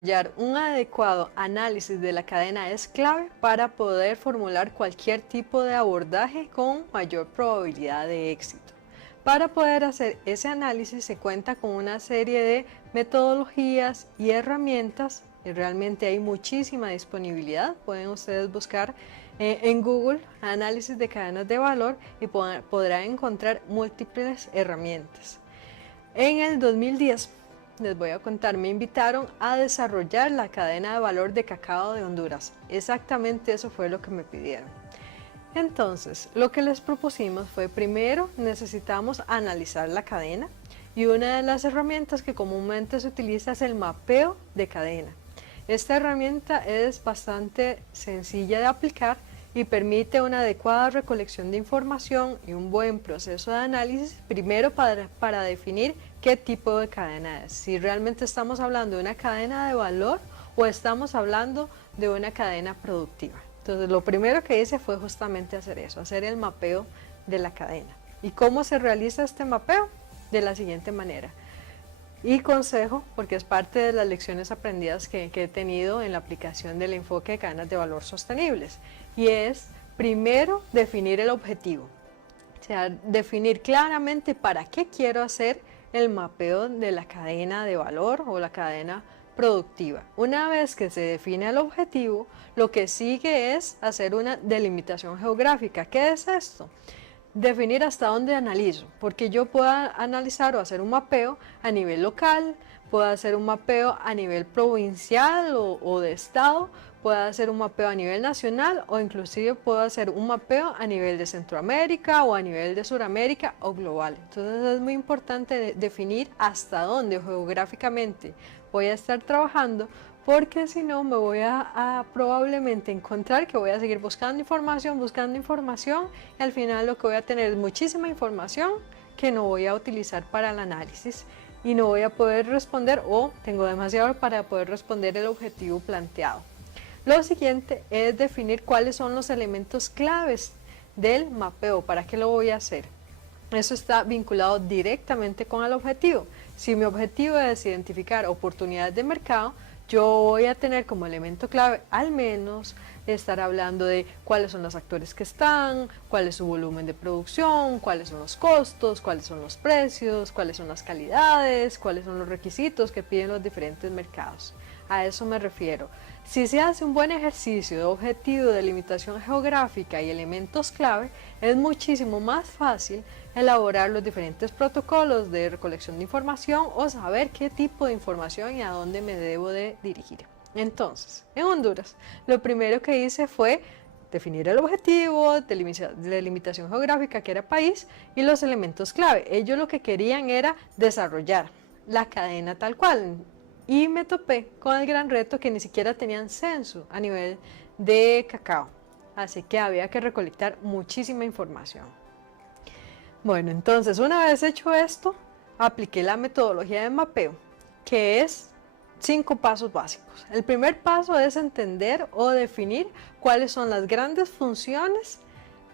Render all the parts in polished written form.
Un adecuado análisis de la cadena es clave para poder formular cualquier tipo de abordaje con mayor probabilidad de éxito. Para poder hacer ese análisis se cuenta con una serie de metodologías y herramientas y realmente hay muchísima disponibilidad. Pueden ustedes buscar en Google análisis de cadenas de valor y podrán encontrar múltiples herramientas. En el 2010 les voy a contar, me invitaron a desarrollar la cadena de valor de cacao de Honduras. Exactamente eso fue lo que me pidieron. Entonces, lo que les propusimos fue primero necesitamos analizar la cadena y una de las herramientas que comúnmente se utiliza es el mapeo de cadena. Esta herramienta es bastante sencilla de aplicar y permite una adecuada recolección de información y un buen proceso de análisis, primero para definir qué tipo de cadena es, si realmente estamos hablando de una cadena de valor o estamos hablando de una cadena productiva. Entonces lo primero que hice fue justamente hacer eso, hacer el mapeo de la cadena. ¿Y cómo se realiza este mapeo? De la siguiente manera. Y consejo, porque es parte de las lecciones aprendidas que he tenido en la aplicación del enfoque de cadenas de valor sostenibles, y es primero definir el objetivo, o sea, definir claramente para qué quiero hacer el mapeo de la cadena de valor o la cadena productiva. Una vez que se define el objetivo, lo que sigue es hacer una delimitación geográfica. ¿Qué es esto? Definir hasta dónde analizo, porque yo puedo analizar o hacer un mapeo a nivel local, puedo hacer un mapeo a nivel provincial o de estado, puedo hacer un mapeo a nivel nacional o inclusive puedo hacer un mapeo a nivel de Centroamérica o a nivel de Suramérica o global. Entonces es muy importante definir hasta dónde geográficamente voy a estar trabajando, porque si no me voy a probablemente encontrar que voy a seguir buscando información y al final lo que voy a tener es muchísima información que no voy a utilizar para el análisis y no voy a poder responder o tengo demasiado para poder responder el objetivo planteado. Lo siguiente es definir cuáles son los elementos claves del mapeo, para qué lo voy a hacer. Eso está vinculado directamente con el objetivo. Si mi objetivo es identificar oportunidades de mercado, yo voy a tener como elemento clave al menos estar hablando de cuáles son los actores que están, cuál es su volumen de producción, cuáles son los costos, cuáles son los precios, cuáles son las calidades, cuáles son los requisitos que piden los diferentes mercados. A eso me refiero. Si se hace un buen ejercicio de objetivo, de limitación geográfica y elementos clave, es muchísimo más fácil elaborar los diferentes protocolos de recolección de información o saber qué tipo de información y a dónde me debo de dirigir. Entonces, en Honduras, lo primero que hice fue definir el objetivo, delimitación geográfica, que era país, y los elementos clave. Ellos lo que querían era desarrollar la cadena tal cual. Y me topé con el gran reto que ni siquiera tenían censo a nivel de cacao. Así que había que recolectar muchísima información. Bueno, entonces una vez hecho esto, apliqué la metodología de mapeo, que es 5 pasos básicos. El primer paso es entender o definir cuáles son las grandes funciones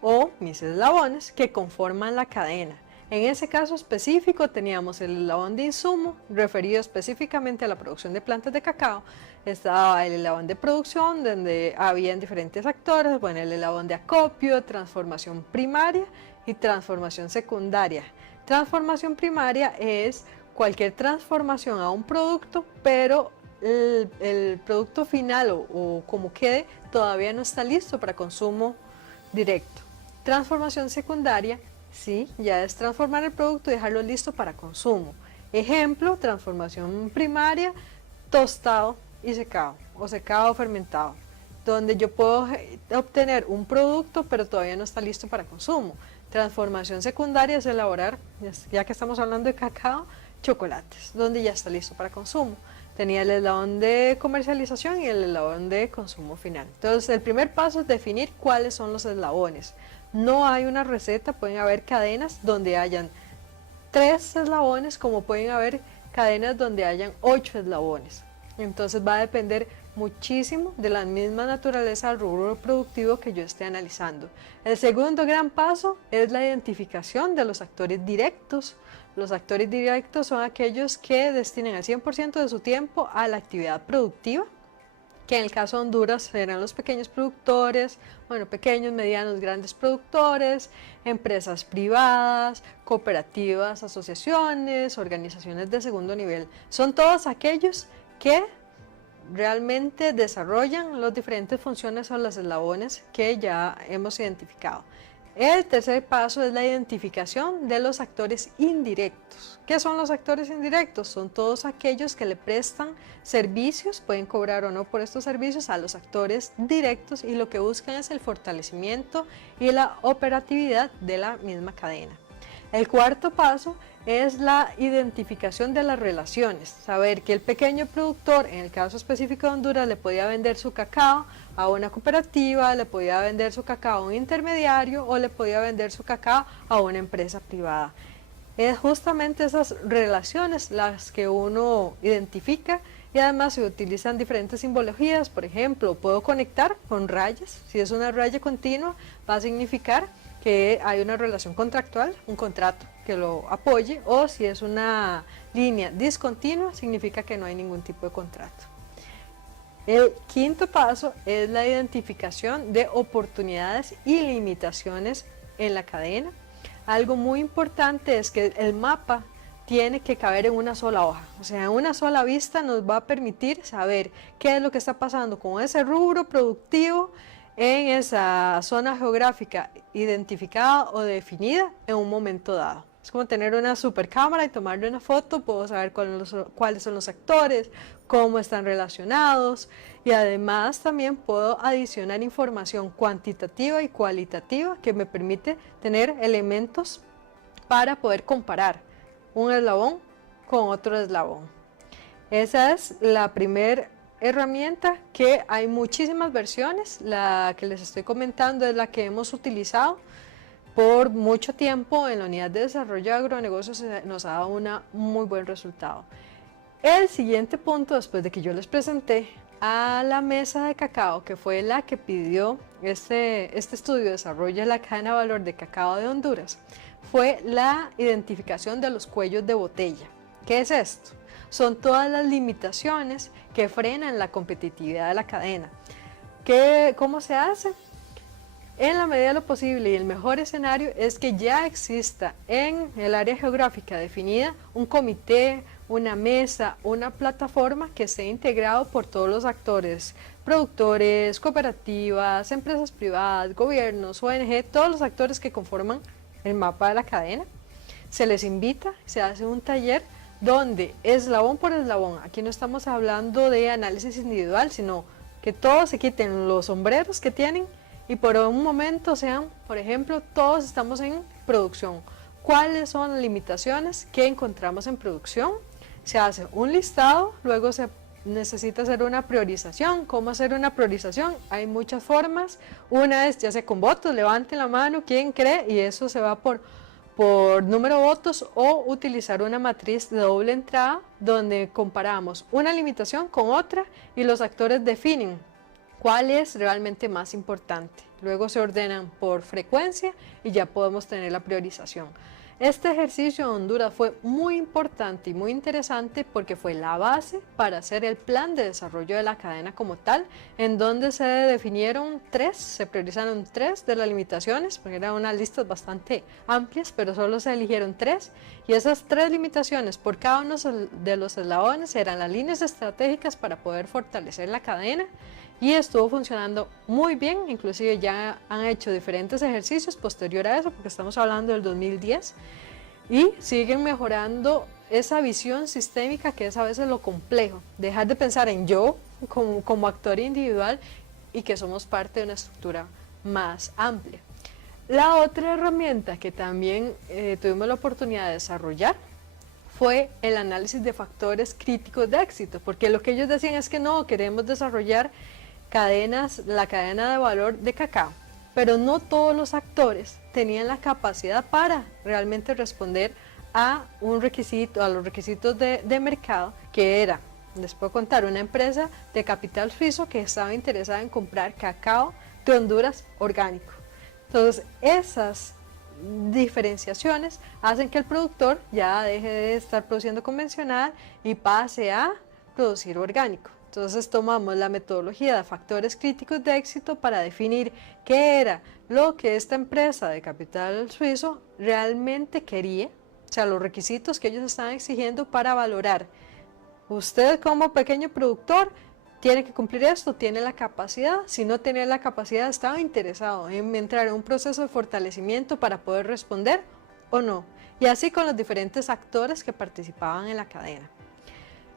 o mis eslabones que conforman la cadena. En ese caso específico teníamos el eslabón de insumo, referido específicamente a la producción de plantas de cacao. Estaba el eslabón de producción, donde habían diferentes actores, bueno, el eslabón de acopio, transformación primaria y transformación secundaria. Transformación primaria es cualquier transformación a un producto, pero el producto final o como quede todavía no está listo para consumo directo. Transformación secundaria, sí, ya es transformar el producto y dejarlo listo para consumo. Ejemplo, transformación primaria, tostado y secado o secado o fermentado, donde yo puedo obtener un producto pero todavía no está listo para consumo. Transformación secundaria es elaborar, ya que estamos hablando de cacao, chocolates, donde ya está listo para consumo. Tenía el eslabón de comercialización y el eslabón de consumo final. Entonces el primer paso es definir cuáles son los eslabones. No hay una receta, pueden haber cadenas donde hayan 3 eslabones como pueden haber cadenas donde hayan 8 eslabones. Entonces va a depender muchísimo de la misma naturaleza del rubro productivo que yo esté analizando. El segundo gran paso es la identificación de los actores directos. Los actores directos son aquellos que destinan el 100% de su tiempo a la actividad productiva, que en el caso de Honduras serán los pequeños productores, bueno, pequeños, medianos, grandes productores, empresas privadas, cooperativas, asociaciones, organizaciones de segundo nivel. Son todos aquellos que realmente desarrollan las diferentes funciones o los eslabones que ya hemos identificado. El tercer paso es la identificación de los actores indirectos. ¿Qué son los actores indirectos? Son todos aquellos que le prestan servicios, pueden cobrar o no por estos servicios, a los actores directos, y lo que buscan es el fortalecimiento y la operatividad de la misma cadena. El cuarto paso es la identificación de las relaciones, saber que el pequeño productor, en el caso específico de Honduras, le podía vender su cacao a una cooperativa, le podía vender su cacao a un intermediario o le podía vender su cacao a una empresa privada. Es justamente esas relaciones las que uno identifica, y además se utilizan diferentes simbologías. Por ejemplo, puedo conectar con rayas. Si es una raya continua, va a significar que hay una relación contractual, un contrato que lo apoye, o si es una línea discontinua, significa que no hay ningún tipo de contrato. El quinto paso es la identificación de oportunidades y limitaciones en la cadena. Algo muy importante es que el mapa tiene que caber en una sola hoja, o sea, en una sola vista nos va a permitir saber qué es lo que está pasando con ese rubro productivo en esa zona geográfica identificada o definida en un momento dado. Es como tener una super cámara y tomarle una foto, puedo saber cuáles son los actores, cómo están relacionados, y además también puedo adicionar información cuantitativa y cualitativa que me permite tener elementos para poder comparar un eslabón con otro eslabón. Esa es la primera herramienta, que hay muchísimas versiones. La que les estoy comentando es la que hemos utilizado por mucho tiempo en la unidad de desarrollo de agronegocios, nos ha dado un muy buen resultado. El siguiente punto, después de que yo les presenté a la mesa de cacao, que fue la que pidió este estudio de desarrollo de la cadena de valor de cacao de Honduras, fue la identificación de los cuellos de botella. ¿Qué es esto? Son todas las limitaciones que frenan la competitividad de la cadena. ¿Cómo se hace? En la medida de lo posible, y el mejor escenario es que ya exista en el área geográfica definida un comité, una mesa, una plataforma que esté integrado por todos los actores, productores, cooperativas, empresas privadas, gobiernos, ONG, todos los actores que conforman el mapa de la cadena. Se les invita, se hace un taller donde eslabón por eslabón, aquí no estamos hablando de análisis individual, sino que todos se quiten los sombreros que tienen y por un momento sean, por ejemplo, todos estamos en producción. ¿Cuáles son las limitaciones que encontramos en producción? Se hace un listado, luego se necesita hacer una priorización. ¿Cómo hacer una priorización? Hay muchas formas. Una es ya sea con votos, levanten la mano, ¿quién cree? Y eso se va por número de votos, o utilizar una matriz de doble entrada donde comparamos una limitación con otra y los actores definen cuál es realmente más importante. Luego se ordenan por frecuencia y ya podemos tener la priorización. Este ejercicio en Honduras fue muy importante y muy interesante porque fue la base para hacer el plan de desarrollo de la cadena como tal, en donde se definieron se priorizaron 3 de las limitaciones, porque eran unas listas bastante amplias, pero solo se eligieron 3, y esas 3 limitaciones por cada uno de los eslabones eran las líneas estratégicas para poder fortalecer la cadena. Y estuvo funcionando muy bien, inclusive ya han hecho diferentes ejercicios posterior a eso, porque estamos hablando del 2010, y siguen mejorando esa visión sistémica, que es a veces lo complejo, dejar de pensar en yo como actor individual y que somos parte de una estructura más amplia. La otra herramienta que también tuvimos la oportunidad de desarrollar fue el análisis de factores críticos de éxito, porque lo que ellos decían es que no, queremos desarrollar la cadena de valor de cacao, pero no todos los actores tenían la capacidad para realmente responder a los requisitos de mercado, que era les puedo contar una empresa de capital suizo que estaba interesada en comprar cacao de Honduras orgánico. Entonces, esas diferenciaciones hacen que el productor ya deje de estar produciendo convencional y pase a producir orgánico. Entonces tomamos la metodología de factores críticos de éxito para definir qué era lo que esta empresa de capital suizo realmente quería, o sea, los requisitos que ellos estaban exigiendo para valorar. Usted como pequeño productor tiene que cumplir esto, tiene la capacidad. Si no tenía la capacidad, estaba interesado en entrar en un proceso de fortalecimiento para poder responder o no. Y así con los diferentes actores que participaban en la cadena.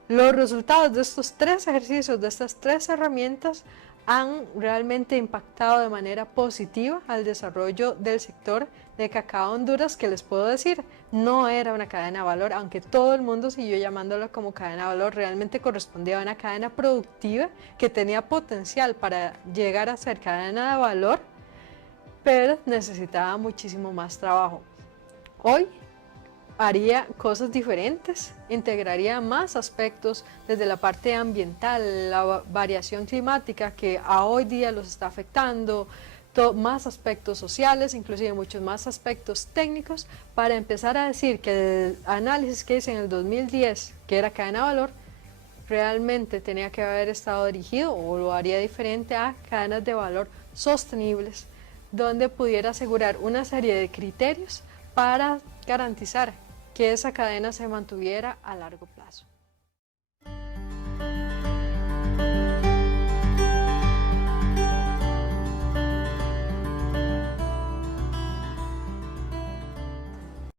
Los resultados de estos 3 ejercicios, de estas 3 herramientas, han realmente impactado de manera positiva al desarrollo del sector de cacao Honduras, que les puedo decir, no era una cadena de valor, aunque todo el mundo siguió llamándola como cadena de valor, realmente correspondía a una cadena productiva que tenía potencial para llegar a ser cadena de valor, pero necesitaba muchísimo más trabajo. Hoy haría cosas diferentes, integraría más aspectos desde la parte ambiental, la variación climática que a hoy día los está afectando, más aspectos sociales, inclusive muchos más aspectos técnicos, para empezar a decir que el análisis que hice en el 2010, que era cadena de valor, realmente tenía que haber estado dirigido, o lo haría diferente, a cadenas de valor sostenibles, donde pudiera asegurar una serie de criterios para garantizar que esa cadena se mantuviera a largo plazo.